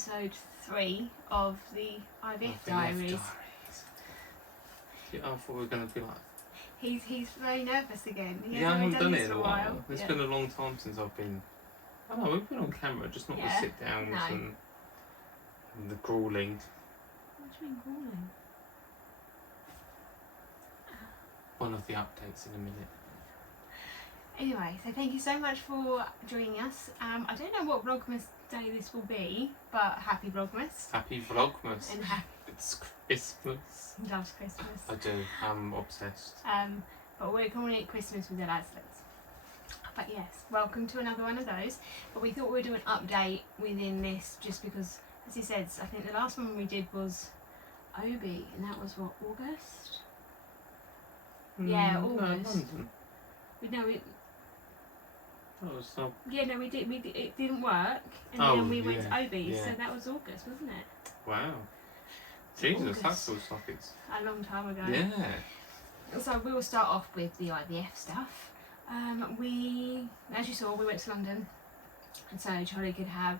episode 3 of the IVF Diaries. Yeah, I thought we were going to be like... He's very nervous again. He I haven't done this it in a while. It's been a long time since I've been... I don't know, we've been on camera, just not the sit-downs and the crawling. What do you mean crawling? One of the updates in a minute. Anyway, so thank you so much for joining us. I don't know what Vlogmas day this will be, but happy Vlogmas. Happy Vlogmas. And it's Christmas. Loves Christmas. I do. I'm obsessed. But we're calling it Christmas with the Lasslett. But yes, welcome to another one of those. But we thought we'd do an update within this just because, as he said, I think the last one we did was Obi, and that was what, August? Yeah, August. No, London. We did. It didn't work, and then we went to Obi, so that was August, wasn't it? Wow. Jesus, August. that feels like it's A long time ago. Yeah. So we will start off with the IVF stuff. As you saw, we went to London, and so Charlie could have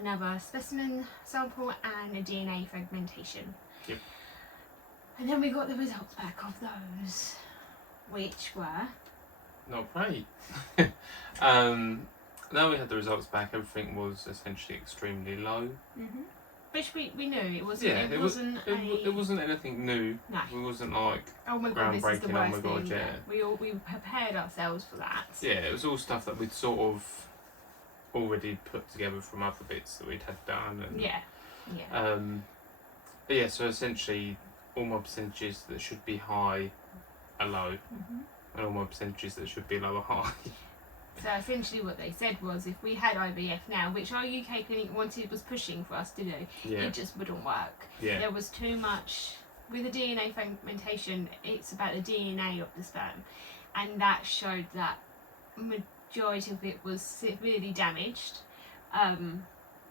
another specimen sample and a DNA fragmentation. Yep. And then we got the results back of those, which were... Not great. Now we had the results back, everything was essentially extremely low. Mm-hmm. Which we knew it wasn't. Yeah, it wasn't anything new. No. It wasn't like oh my god, this is the groundbreaking. worst Oh my god, thing. yeah. We prepared ourselves for that. Yeah, it was all stuff that we'd sort of already put together from other bits that we'd had done. And, but yeah, so essentially all my percentages that should be high are low. Mm-hmm. And all my percentages that should be low are high. So essentially what they said was if we had IVF now, which our UK clinic was pushing for us to do, it just wouldn't work. Yeah. There was too much, with the DNA fragmentation, it's about the DNA of the sperm, and that showed that majority of it was severely damaged.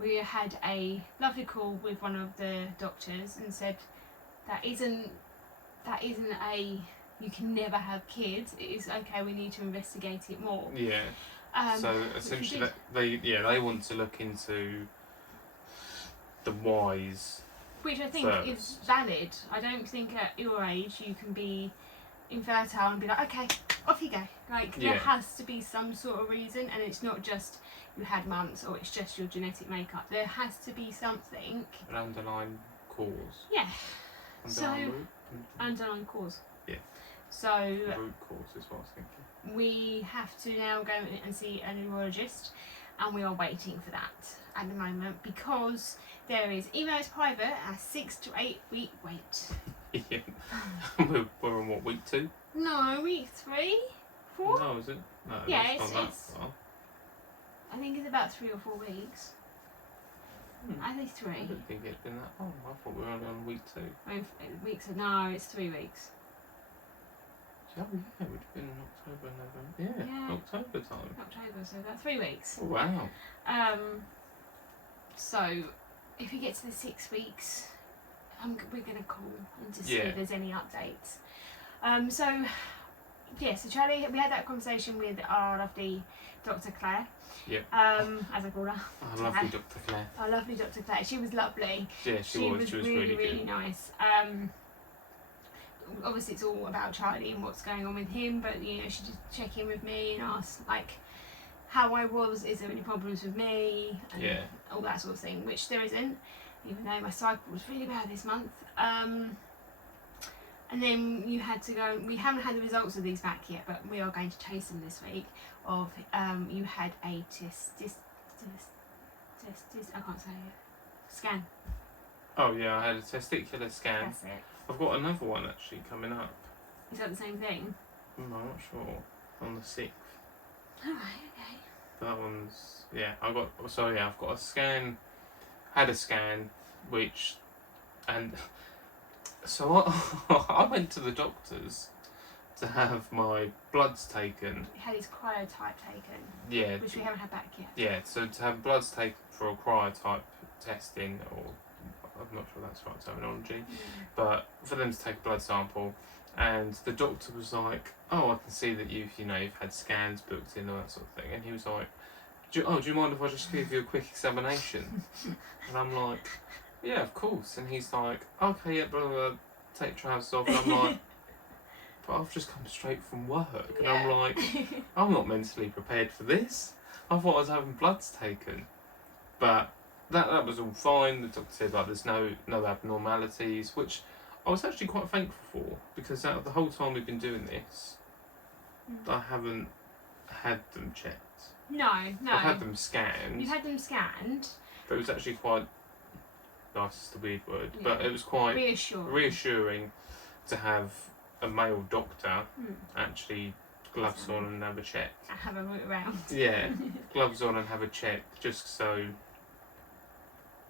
We had a lovely call with one of the doctors and said that isn't a... You can never have kids. It is okay. We need to investigate it more. Yeah. So essentially, they want to look into the whys. Which I think is valid. I don't think at your age you can be infertile and be like, okay, off you go. Like there has to be some sort of reason, and it's not just you had mumps or it's just your genetic makeup. There has to be something. An underlying cause. Yeah. Underlying cause. Yeah. So root cause is what I was thinking. We have to now go and see a neurologist, and we are waiting for that at the moment because there is, even though it's private, a 6 to 8 week wait. Yeah. we're on what, week 2? No, week 3, 4. No, is it? No. Yeah, it's I think it's about 3 or 4 weeks. I think 3. I didn't think it'd been that long. I thought we were only on week 2. No, it's 3 weeks. Oh yeah, it would have been in October, November. Yeah, October time. October, so about 3 weeks. Oh, wow. So if we get to the 6 weeks, we're going to call and to see if there's any updates. So Charlie, we had that conversation with our lovely Dr. Claire. Yeah. As I call her. Our lovely Dr. Claire. Our lovely Dr. Claire. She was lovely. Yeah, she was really good. Really nice. Obviously it's all about Charlie and what's going on with him, but she just check in with me and ask like how I was, is there any problems with me, and all that sort of thing, which there isn't, even though my cycle was really bad this month. And then you had to go, we haven't had the results of these back yet, but we are going to chase them this week, of you had a I can't say it, scan. Oh yeah, I had a testicular scan. That's it. I've got another one actually coming up. Is that the same thing? I'm not sure. On the 6th. Alright, okay. That one's I've got a scan. Had a scan, so I went to the doctors to have my bloods taken. He had his cryotype taken. Yeah. Which we haven't had back yet. Yeah, so to have bloods taken for a cryotype testing, or I'm not sure that's the right terminology, but for them to take a blood sample, and the doctor was like, oh, I can see that you've had scans booked in and that sort of thing, and he was like, do you mind if I just give you a quick examination? And I'm like, yeah, of course. And he's like, okay, yeah, blah, blah, blah, take trousers off. And I'm like, but I've just come straight from work. And I'm like, I'm not mentally prepared for this. I thought I was having bloods taken. But that was all fine. The doctor said, like, there's no abnormalities, which I was actually quite thankful for, because out of the whole time we've been doing this, I haven't had them checked. No. I've had them scanned. You've had them scanned. But it was actually quite, nice is the weird word, but it was quite reassuring to have a male doctor actually gloves on and have a check. Have a look around. Yeah, gloves on and have a check, just so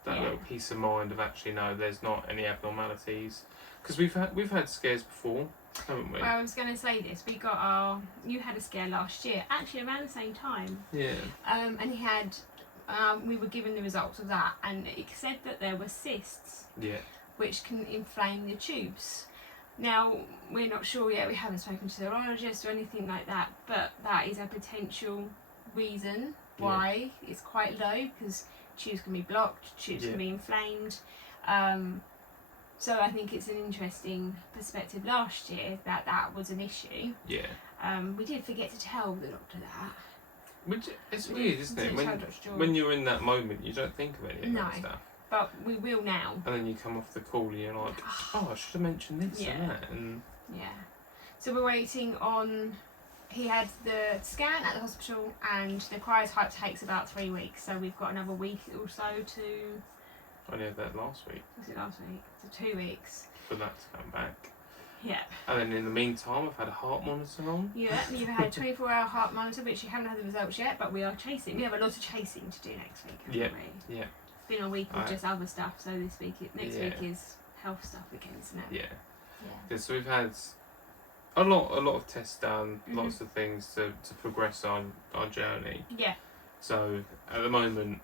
that little peace of mind of actually, no, there's not any abnormalities. Because we've had scares before, haven't we? Well, I was going to say this. You had a scare last year, actually around the same time. Yeah. And he had, we were given the results of that, and it said that there were cysts. Yeah. Which can inflame the tubes. Now, we're not sure yet, we haven't spoken to the urologist or anything like that, but that is a potential reason why it's quite low, because tubes can be blocked, tubes can be inflamed. So I think it's an interesting perspective last year that was an issue. Yeah. We did forget to tell the doctor that. Which, it's weird, isn't it? When you're in that moment, you don't think of any of that stuff. But we will now. And then you come off the call and you're like, oh, I should have mentioned this and that. And so we're waiting on... He had the scan at the hospital, and the cryotype takes about 3 weeks. So we've got another week or so to... I knew that last week. Was it last week? So 2 weeks. For that to come back. Yeah. And then in the meantime, I've had a heart monitor on. Yeah, you've had a 24-hour heart monitor, which you haven't had the results yet, but we are chasing. We have a lot of chasing to do next week, haven't we? Yeah. Been a week of just other stuff, so next week is health stuff again, isn't it? Yeah. So we've had a lot of tests done, lots of things to progress on our journey. Yeah. So at the moment,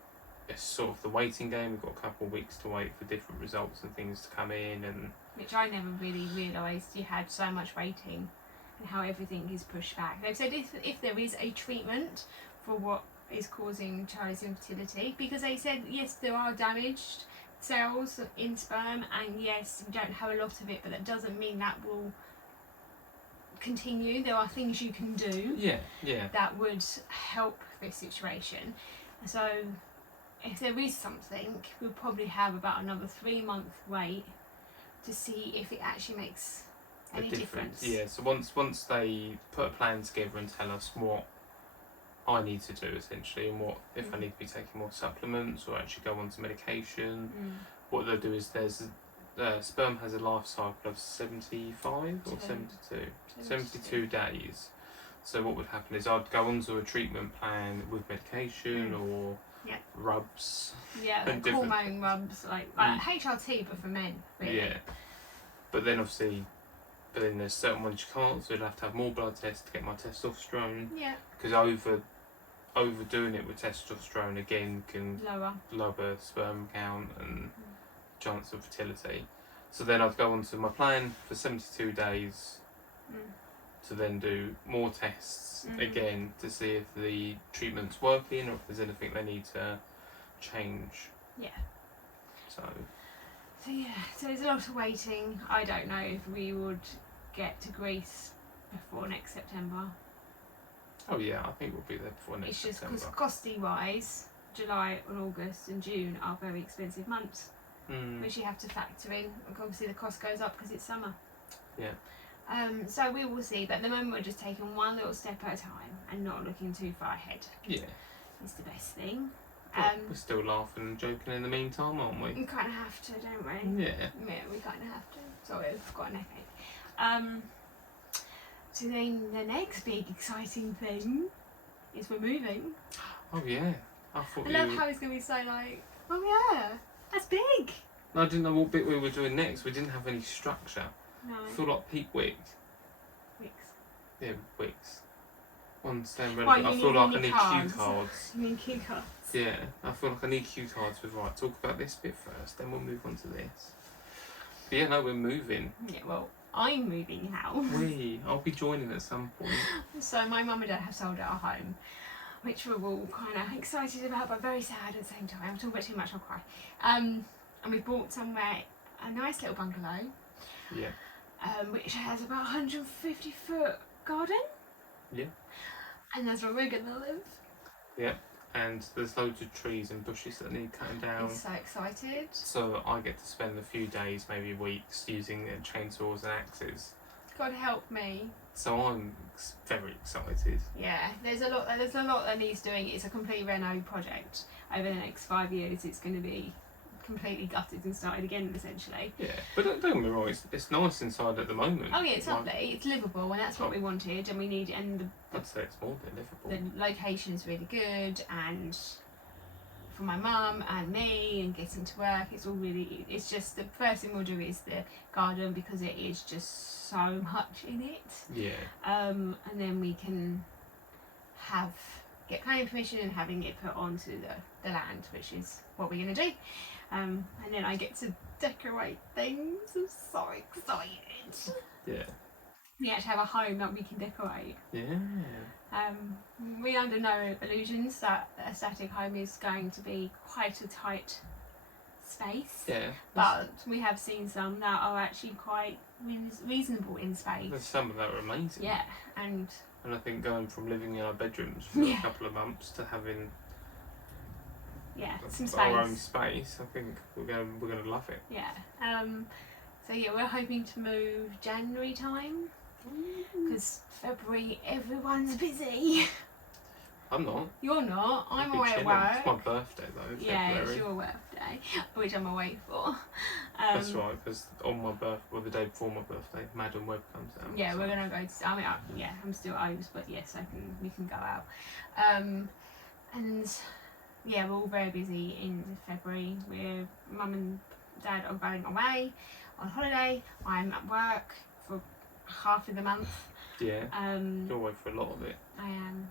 it's sort of the waiting game. We've got a couple of weeks to wait for different results and things to come in, and which I never really realised you had so much waiting, and how everything is pushed back. They've said if there is a treatment for what is causing Charlie's infertility, because they said yes, there are damaged cells in sperm, and yes, you don't have a lot of it, but that doesn't mean that will continue. There are things you can do that would help this situation. So if there is something, we'll probably have about another 3-month wait to see if it actually makes any difference. Yeah, so once they put a plan together and tell us what I need to do essentially, and what if I need to be taking more supplements or actually go on to medication. What they'll do is sperm has a life cycle of 75 or 72 days. So what would happen is I'd go onto a treatment plan with medication or rubs. Yeah, like hormone rubs, like HRT, but for men, really. Yeah. But then there's certain ones you can't, so you'd have to have more blood tests to get my testosterone. Yeah. Because overdoing it with testosterone again can lower sperm count and chance of fertility. So then I'd go onto my plan for 72 days to then do more tests again to see if the treatment's working or if there's anything they need to change. Yeah. So there's a lot of waiting. I don't know if we would get to Greece before next September. Oh yeah, I think we'll be there before next September. It's just because costy-wise, July and August and June are very expensive months, which you have to factor in. Obviously the cost goes up because it's summer. Yeah. So we will see, but at the moment we're just taking one little step at a time and not looking too far ahead. Yeah. It's the best thing. We're still laughing and joking in the meantime, aren't we? We kind of have to, don't we? Yeah. Yeah, we kind of have to. Sorry, I've got an epic. So then the next big exciting thing is we're moving. Oh yeah. I love how it's going to be so like, oh yeah, that's big. No, I didn't know what bit we were doing next. We didn't have any structure. No. I feel like peak week. Weeks. Yeah, weeks. One stand relevant. I feel like I need cue cards. You mean cue cards? Yeah, I feel like I need cue cards with, right, talk about this bit first, then we'll move on to this. But yeah, no, we're moving. Yeah, well, I'm moving now. I'll be joining at some point. So my mum and dad have sold our home. which we're all kind of excited about but very sad at the same time. I'll talk about too much, I'll cry. And we bought somewhere a nice little bungalow, Yeah. which has about 150-foot garden. Yeah. And that's where we're gonna live. Yeah. And there's loads of trees and bushes that need cutting down. I'm so excited. So I get to spend a few days, maybe weeks, using chainsaws and axes. God help me. So I'm very excited. Yeah, there's a lot that needs doing. It's a complete reno project. Over the next 5 years, it's going to be completely gutted and started again, essentially. Yeah, but don't get me wrong, it's nice inside at the moment. Oh yeah, it's lovely. It's livable, and that's what we wanted. And we need, and I'd say it's more than livable. the location is really good, and for my mum and me, and getting to work, it's all really. It's just the first thing we'll do is the garden, because it is just so much in it. Yeah. And then we can get planning permission and having it put onto the land, which is what we're going to do. And then I get to decorate things. I'm so excited. Yeah. We actually have a home that we can decorate. Yeah. We're under no illusions that a static home is going to be quite a tight space. Yeah. But we have seen some that are actually quite reasonable in space. There's some of that are amazing. Yeah, and I think going from living in our bedrooms for a couple of months to having some space. our own space, I think we're gonna love it. Yeah. So yeah, we're hoping to move January time, because February everyone's busy. I'm not. You're not. I'm I'll be away at chilling. work. It's my birthday though. Yeah, February. it's your birthday, which I'm away for. That's right, because on my the day before my birthday, Madam Web comes out. Yeah, so. we're gonna go to. I mean, I'm still O's, but yes, we can go out. And yeah, we're all very busy in February. Mum and Dad are going away on holiday. I'm at work for half of the month. Yeah. You're away for a lot of it. I am.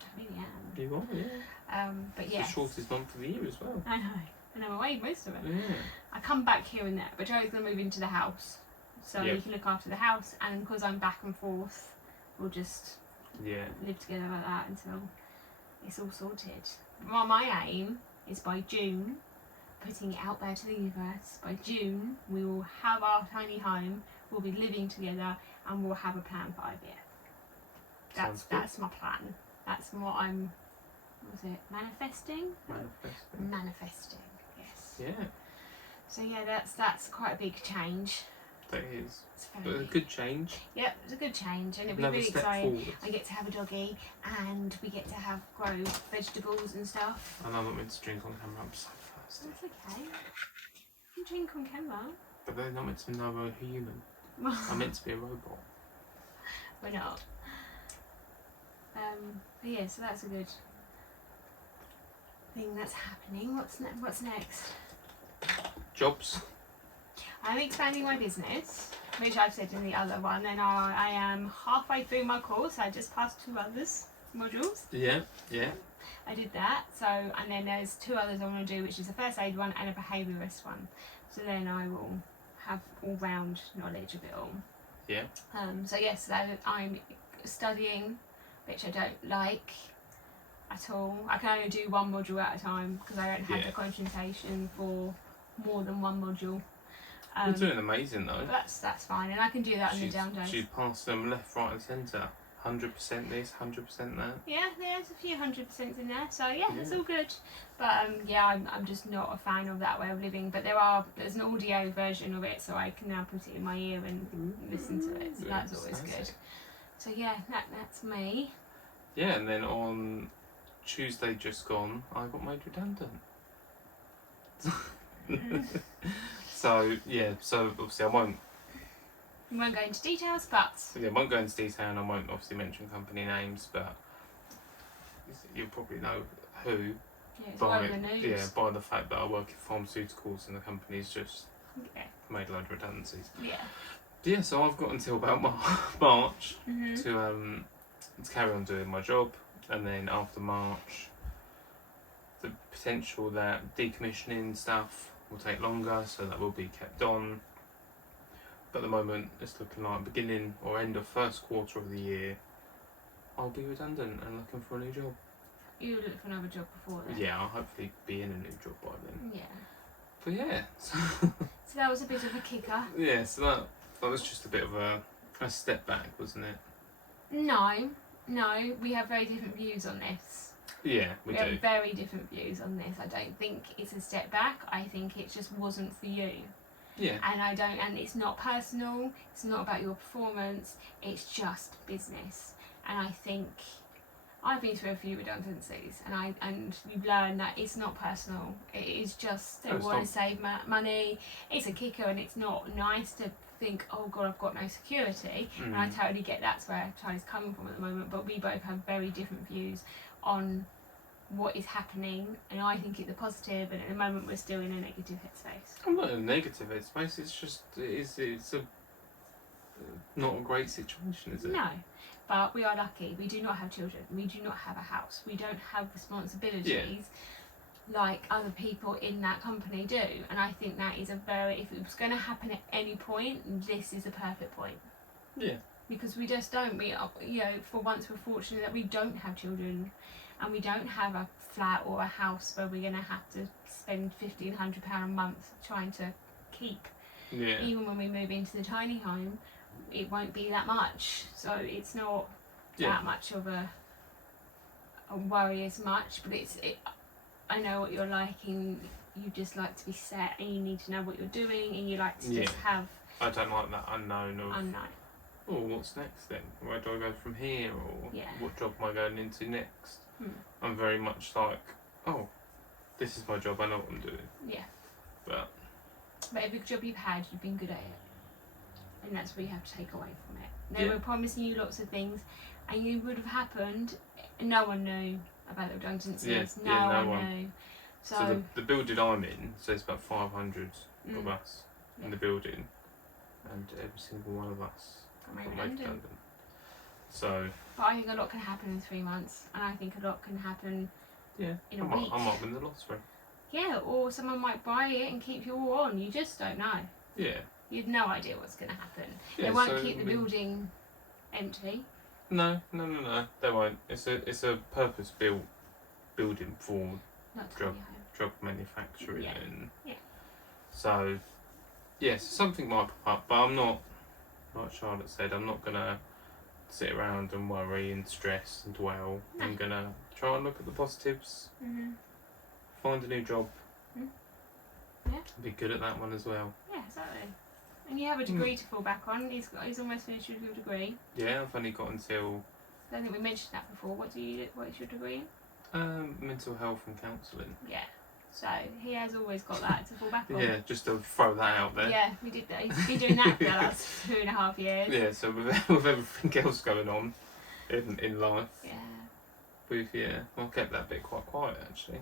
I really am. You are, yeah. But yeah. It's the shortest month of the year as well. I know, and I'm away most of it. Yeah. I come back here and there, but Joe's gonna move into the house, so he can look after the house. And because I'm back and forth, we'll just live together like that until it's all sorted. Well, my aim is by June, putting it out there to the universe. By June, we will have our tiny home. We'll be living together, and we'll have a plan for IVF. That's my plan. That's what I'm. What was it? Manifesting. Manifesting. Yes. Yeah. So yeah, that's quite a big change. That is. It's But very a big. good change. Yep, it's a good change, and it'll be Another really step exciting. forward. I get to have a doggy, and we get to grow vegetables and stuff. And I'm not meant to drink on camera, I'm so thirsty. That's okay. You can drink on camera. But they're not meant to know we're a human. I'm meant to be a robot. We're not. But yeah, so that's a good thing that's happening. What's next? Jobs. I'm expanding my business, which I've said in the other one, and I am halfway through my course. I just passed 2 others modules. Yeah, yeah. I did that. So, and then there's 2 others I want to do, which is a first aid one and a behaviourist one. So then I will have all-round knowledge of it all. Yeah. So yes, I'm studying, which I don't like at all. I can only do 1 module at a time because I don't have the concentration for more than 1 module. You're doing amazing though. But that's fine, and I can do that on the down days. She's passed them left, right and centre. 100% this, 100% that. Yeah, there's a few 100% in there, so yeah, it's all good. But yeah, I'm just not a fan of that way of living. But there's an audio version of it, so I can now put it in my ear and listen to it. So that's always good. So yeah, that's me. Yeah, and then on Tuesday just gone, I got made redundant. So obviously I won't go into details, but I won't go into detail, and I won't obviously mention company names, but you'll probably know who. Yeah, it's all over the news. Yeah, by the fact that I work in pharmaceuticals and the company's just made a load of redundancies. Yeah. Yeah, so I've got until about March Mm-hmm. to carry on doing my job, and then after March, the potential that decommissioning stuff will take longer, so that will be kept on. But at the moment, it's looking like beginning or end of first quarter of the year, I'll be redundant and looking for a new job. You look for another job before then. Yeah, I'll hopefully be in a new job by then. Yeah. But yeah, so, So that was a bit of a kicker. yeah, so that was just a bit of a step back, wasn't it? No, we have very different views on this. Yeah, we do. have very different views on this. I don't think it's a step back. I think it just wasn't for you. Yeah. And it's not personal. It's not about your performance. It's just business. And I think I've been through a few redundancies, and you've learned that it's not personal. It is just they want to save money. It's a kicker, and it's not nice to think, oh God, I've got no security. And I totally get that's where Charlie's coming from at the moment. But we both have very different views on what is happening, and I think it's a positive, and at the moment we're still in a negative headspace. I'm not in a negative headspace. It's just it's a not a great situation, is it? No. But we are lucky. We do not have children. We do not have a house. We don't have responsibilities like other people in that company do. And I think that is if it was going to happen at any point, this is a perfect point. Yeah. Because we just don't. We are, for once we're fortunate that we don't have children, and we don't have a flat or a house where we're going to have to spend £1,500 a month trying to keep. Yeah. Even when we move into the tiny home, it won't be that much, so it's not that much of a worry as much. But I know what you're like, and you just like to be set, and you need to know what you're doing, and you like to just have. I don't like that unknown of. Unknown. Oh, what's next then? Where do I go from here, or what job am I going into next? I'm very much like, oh, this is my job. I know what I'm doing. Yeah. But every job you've had, you've been good at it. And that's what you have to take away from it. They were promising you lots of things, and you would have happened. No one knew about the redundancies. No one knew. So the building I'm in, so there's about 500 of us in the building, and every single one of us got made redundant. So. But I think a lot can happen in 3 months, and I think a lot can happen in a week. I might win the lottery. Yeah, or someone might buy it and keep you all on. You just don't know. Yeah. You've no idea what's going to happen. Yeah, they won't keep the building empty. No. They won't. It's a purpose-built building for drug manufacturing. So, yes, something might pop up, but I'm not, like Charlotte said, I'm not going to sit around and worry and stress and dwell. No. I'm going to try and look at the positives, find a new job, be good at that one as well. Yeah, exactly. And you have a degree to fall back on. He's almost finished with your degree. Yeah, I've only got until. I don't think we mentioned that before. What is your degree in? Mental health and counselling. Yeah. So he has always got that to fall back on. Yeah, just to throw that out there. Yeah, we did that. He's been doing that for the last 2.5 years. Yeah, so with everything else going on in life. Yeah. I'll keep that bit quite quiet actually.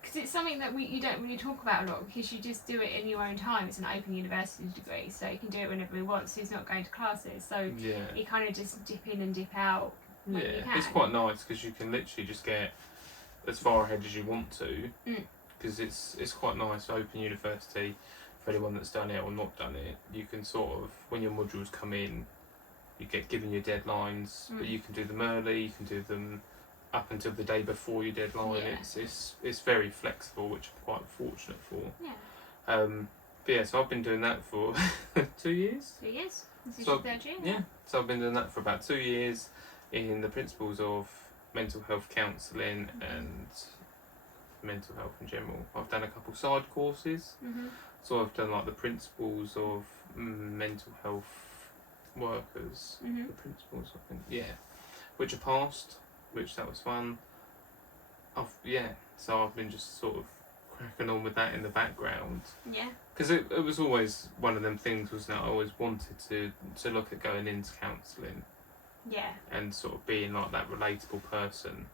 Because it's something that you don't really talk about a lot, because you just do it in your own time. It's an open university degree, so you can do it whenever he wants. So he's not going to classes, so you kind of just dip in and dip out when you can. It's quite nice because you can literally just get as far ahead as you want to, because it's quite nice. Open university, for anyone that's done it or not done it, you can sort of, when your modules come in, you get given your deadlines, but you can do them early, you can do them up until the day before your deadline. It's very flexible, which I'm quite fortunate for. But so I've been doing that for 2 years. 2 years. This is your third year. Yeah, so I've been doing that for about 2 years in the principles of mental health counselling and mental health in general. I've done a couple side courses, so I've done like the principles of mental health workers, the principles I think, which are passed. Which that was fun. So I've been just sort of cracking on with that in the background. Yeah. Because it was always one of them things, wasn't it? I always wanted to look at going into counselling. Yeah. And sort of being like that relatable person.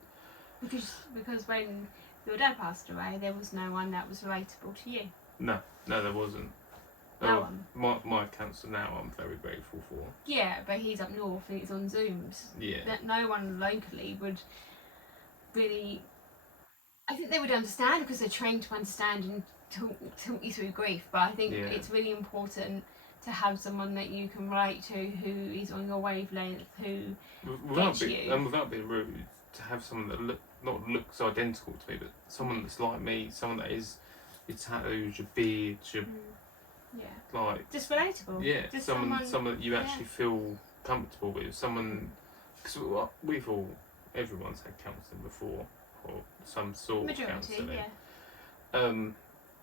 Because when your dad passed away, there was no one that was relatable to you. No, there wasn't. No one. My counsellor now I'm very grateful for. Yeah, but he's up north and he's on Zooms. Yeah. That no one locally would really. I think they would understand because they're trained to understand and talk you through grief. But I think it's really important to have someone that you can relate to, who is on your wavelength, who gets you. And without being rude, to have someone that not looks identical to me, but someone that's like me, someone that is your tattoos, your beard, your Yeah. like Just relatable. yeah, Just someone that you yeah. actually feel comfortable with, someone because we've all everyone's had counselling before or some sort of counselling. Yeah.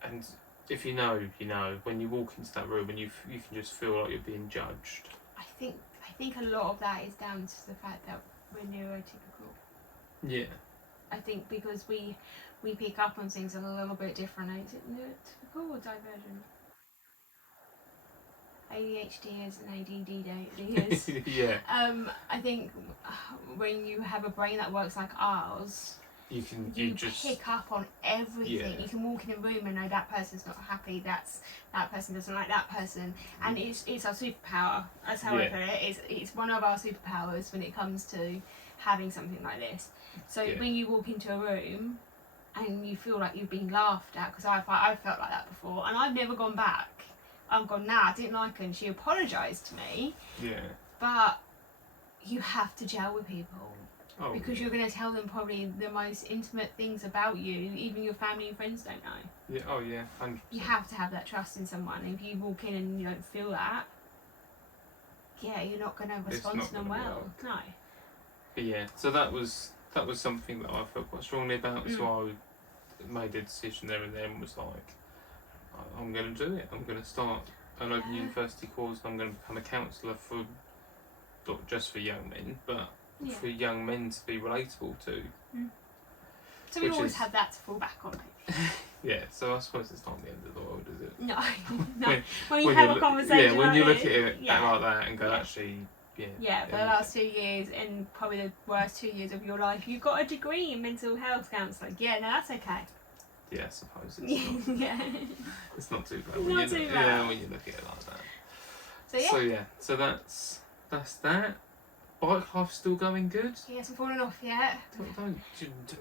And if you know, when you walk into that room and you can just feel like you're being judged. I think a lot of that is down to the fact that we're neurotypical. Yeah. I think because we pick up on things a little bit differently. Is it neurotypical or divergent? ADHD is and ADD is. Yeah. I think when you have a brain that works like ours, you just pick up on everything. Yeah. You can walk in a room and know that person's not happy. That person doesn't like that person, and it's our superpower. That's how I put it. It's one of our superpowers when it comes to having something like this. So when you walk into a room and you feel like you've been laughed at, because I've felt like that before, and I've never gone back. I've gone, nah, I didn't like her, and she apologised to me. Yeah. But you have to gel with people. Oh, because you're going to tell them probably the most intimate things about you, even your family and friends don't know. Yeah. Oh yeah. 100%. You have to have that trust in someone. If you walk in and you don't feel that, you're not going to respond to them well. No. But yeah, so that was something that I felt quite strongly about. So I made a decision there and then. Was like, I'm going to do it. I'm going to start an open university course. I'm going to become a counsellor for not just for young men, but for young men to be relatable to. So we always had that to fall back on. Yeah, so I suppose it's not the end of the world, is it? No. when you have a conversation when you like look at it like that and go, actually, yeah, for the last 2 years, and probably the worst 2 years of your life, you've got a degree in mental health counselling. Yeah, no, that's okay. Yeah, I suppose it's not. It's not too bad. Not too bad. Yeah, when you look at it like that. So that's that. Bike life's still going good. He hasn't fallen off yet.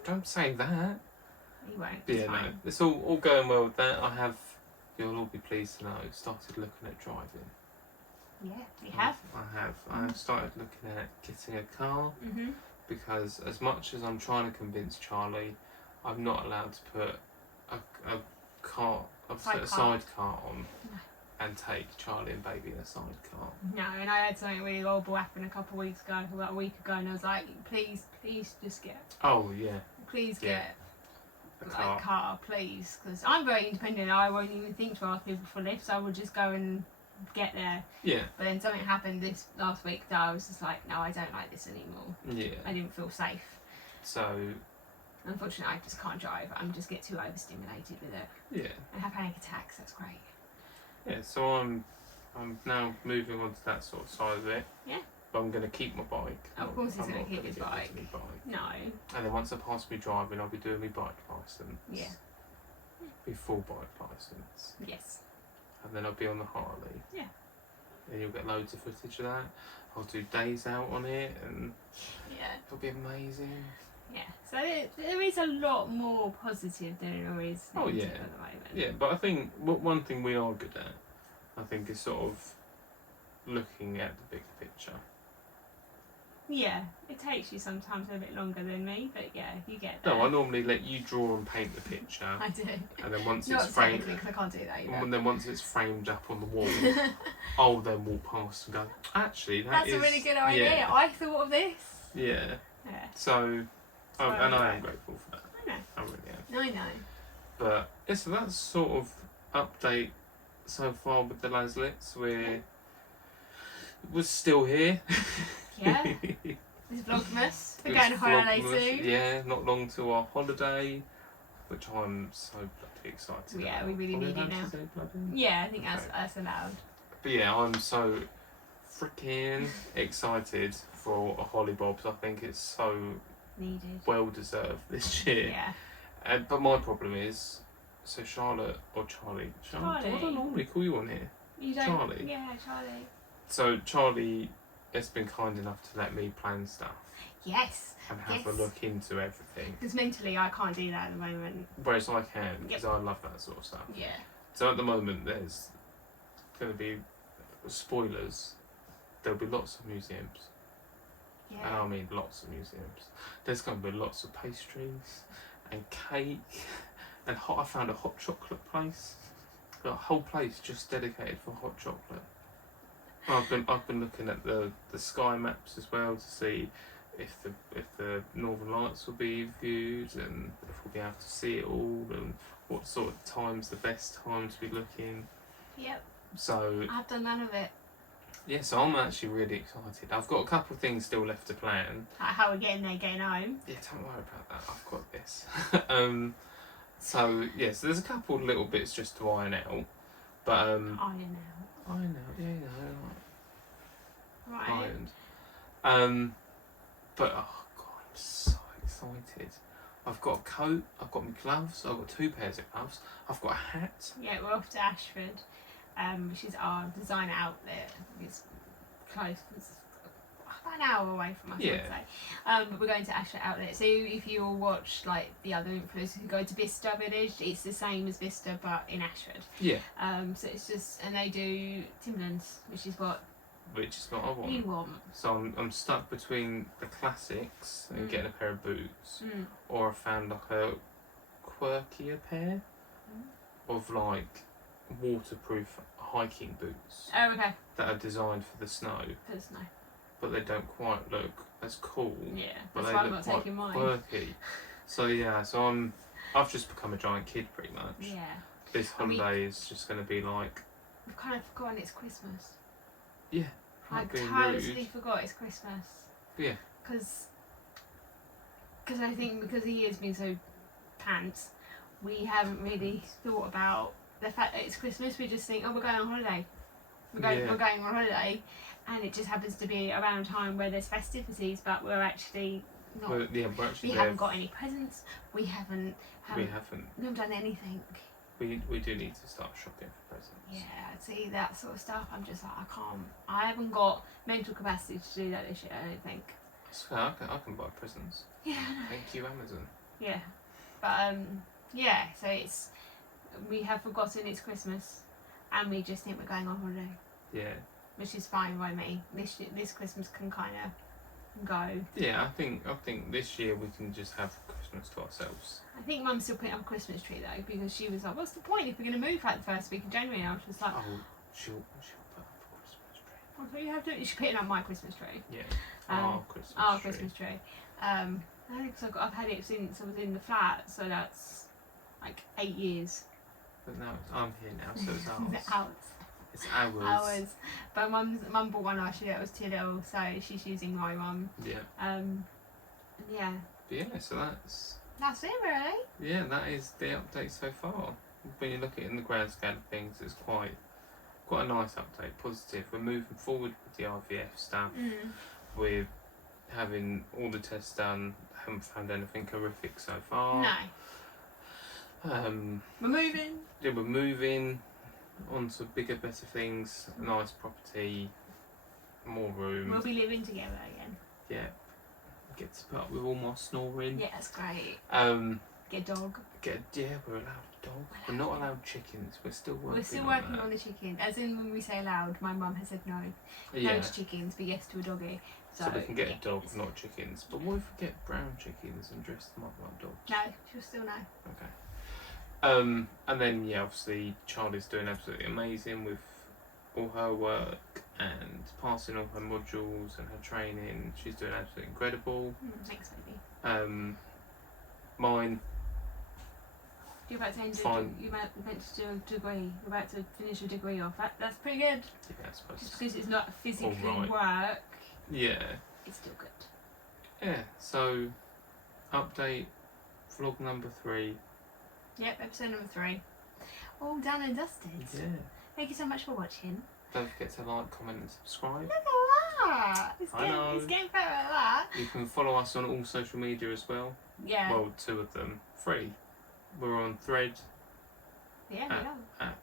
Don't say that. He won't. Yeah, no, it's all going well with that. I have, you'll all be pleased to know, started looking at driving. Yeah, we have. I have started looking at getting a car because as much as I'm trying to convince Charlie, I'm not allowed to put a sidecar on and take Charlie and baby in a sidecar. No, and I had something really horrible happen a couple of weeks ago, about a week ago, and I was like, please just get. Oh yeah. Please get a car, please, because I'm very independent. I won't even think to ask people for lifts. I will just go and get there. Yeah. But then something happened this last week that I was just like, no, I don't like this anymore. Yeah. I didn't feel safe. So. Unfortunately, I just can't drive. I'm just get too overstimulated with it. Yeah. I have panic attacks. That's great. Yeah. So I'm now moving on to that sort of side of it. Yeah. But I'm going to keep my bike. Of course he's going to keep his bike. No. And then once I pass me driving, I'll be doing my bike licence. Yeah. My full bike licence. Yes. And then I'll be on the Harley. Yeah. And you'll get loads of footage of that. I'll do days out on it and it'll be amazing. Yeah. So there is a lot more positive than there is negative at the moment. Yeah, but I think one thing we are good at, I think, is sort of looking at the big picture. Yeah, it takes you sometimes a bit longer than me, but yeah, you get there. No, I normally let you draw and paint the picture. I do. And then once Not it's framed, because I can't do that either. And then once it's framed up on the wall, I'll then walk past and go, actually, that's a really good idea. Yeah. I thought of this. Yeah. Yeah. So, and I am grateful for that. I know. I really am. I know. But yeah, so that's sort of update so far with the Lassletts. We're still here. Yeah. It's Vlogmas. We're going on holiday soon. Yeah, not long to our holiday, which I'm so bloody excited about. We really need it now. Yeah, I think that's allowed. But yeah, I'm so freaking excited for a hollybobs. I think it's so needed, well deserved this year. Yeah. But my problem is, so Charlotte or Charlie. Charlie. What do I normally call you on here? You don't. Charlie. Yeah, Charlie. So Charlie has been kind enough to let me plan stuff. Yes. And have a look into everything. Because mentally I can't do that at the moment. Whereas I can, because I love that sort of stuff. Yeah. So at the moment there's going to be spoilers. There'll be lots of museums. And Yeah. I mean lots of museums. There's going to be lots of pastries and cake and I found a hot chocolate place. A whole place just dedicated for hot chocolate. I've been looking at the sky maps as well to see if the Northern Lights will be viewed and if we'll be able to see it all and what sort of time's the best time to be looking. Yep. So I've done none of it. yeah, so I'm actually really excited. I've got a couple of things still left to plan. Like how we're getting there, getting home. Yeah, don't worry about that. I've got this. So yeah, so there's a couple of little bits just to iron out, but Iron out. I know, yeah, you know, Right. ironed. But oh god, I'm so excited. I've got a coat, I've got my gloves, I've got 2 pairs of gloves, I've got a hat. Yeah, we're off to Ashford, which is our designer outlet. It's close. It's about an hour away from us, Yeah. I'd say. But we're going to Ashford Outlet. So if you all watch like the other influencers who go to Bicester Village, it's the same as Bicester but in Ashford. Yeah. So it's just, and they do Timberlands, which is what Which is what I want. you want. So I'm stuck between the classics and getting a pair of boots, or I found like a quirkier pair of like waterproof hiking boots Oh, okay. that are designed for the snow, Because no. but they don't quite look as cool. Yeah, But that's they why I'm look not quite taking mine. quirky. So yeah, so I've just become a giant kid pretty much. Yeah. This holiday is just going to be like, I've kind of forgotten it's Christmas. yeah, I not being totally rude. forgot it's Christmas. Yeah. Because I think because the year's been so pants, we haven't really thought about the fact that it's Christmas. We just think, oh, we're going on holiday. We're going on holiday, and it just happens to be around a time where there's festivities, but we're actually not. We're actually We haven't got any presents. We haven't done anything. We do need to start shopping for presents. Yeah, see that sort of stuff. I'm just like, I haven't got mental capacity to do that this year. I don't think. So I can buy presents. Yeah. Thank you, Amazon. Yeah, but yeah. So we have forgotten it's Christmas, and we just think we're going on holiday. Yeah. Which is fine by me. This Christmas can kind of go. Yeah, I think this year we can just have Christmas to ourselves. I think Mum's still putting up a Christmas tree though, because she was like, "What's the point if we're going to move like the first week of January?" And I was just like, Oh, she'll put up a Christmas tree. "I thought you have to. You should put up my Christmas tree." Yeah. Christmas Our tree. Christmas tree. I think so. I've had it since I was in the flat, so that's like 8 years. But now I'm here now, so it's ours. Ours. It's ours. Ours. But Mum bought one last year. It was too little, so she's using my one. Yeah. Yeah. But yeah, so That's it, really. yeah, that is the update so far. When you look at it in the grand scale of things, it's quite a nice update, positive. We're moving forward with the IVF stuff. We're having all the tests done. Haven't found anything horrific so far. No. We're moving. Yeah, we're moving on to bigger, better things. A nice property, more room. We'll be living together again. Yeah. Get to put up with all my snoring. Yeah, that's great. Get a dog. We're allowed a dog. We're not allowed chickens. We're still working. We're still working that. on the chicken. As in, when we say allowed, my mum has said no. Yeah. No to chickens, but yes to a doggy. So we can get a dog, not chickens. But what if we get brown chickens and dress them up like dogs? No, she'll still no. Okay. And then yeah, obviously Charlie's doing absolutely amazing with all her work and passing all her modules and her training. She's doing absolutely incredible. Thanks, baby. Mine. You're about to Fine. you're meant to do a degree. You're about to finish a degree off. That's pretty good. Yeah, I suppose. Just because it's not physically Alright. work, Yeah. it's still good. Yeah. So, update, vlog number 3. Yep, episode number 3. All done and dusted. Yeah. Thank you so much for watching. Don't forget to like, comment, and subscribe. Look at that! It's I know. getting better at that. You can follow us on all social media as well. Yeah. Well, 2 of them. 3. We're on Thread, Yeah, we are.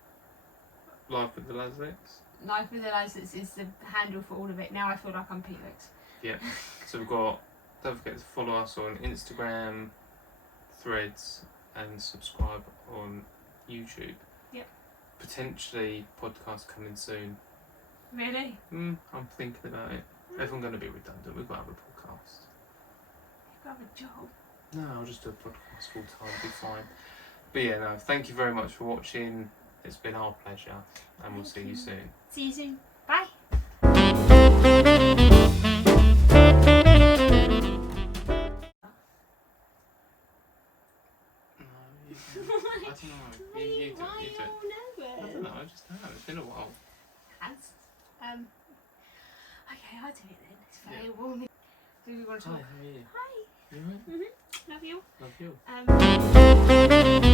Live with the Laslets. Life with the License is the handle for all of it. Now I feel like I'm Felix. Yeah. So we've got, don't forget to follow us on Instagram, Threads, and subscribe on YouTube. Yep. Potentially podcast coming soon. Really? I'm thinking about it. If I'm going to be redundant, we've got other podcasts Got a job. No, I'll just do a podcast full time, be fine. But yeah, no, thank you very much for watching. It's been our pleasure, and we'll see you soon. See you soon. Bye. I don't know. Why You do are you it. all nervous? I don't know. I just have. It's been a while. Has. Okay, I'll do it then. It's very warm. Do you want to Hi, talk? how are you? Hi. You alright? Love you. Love you.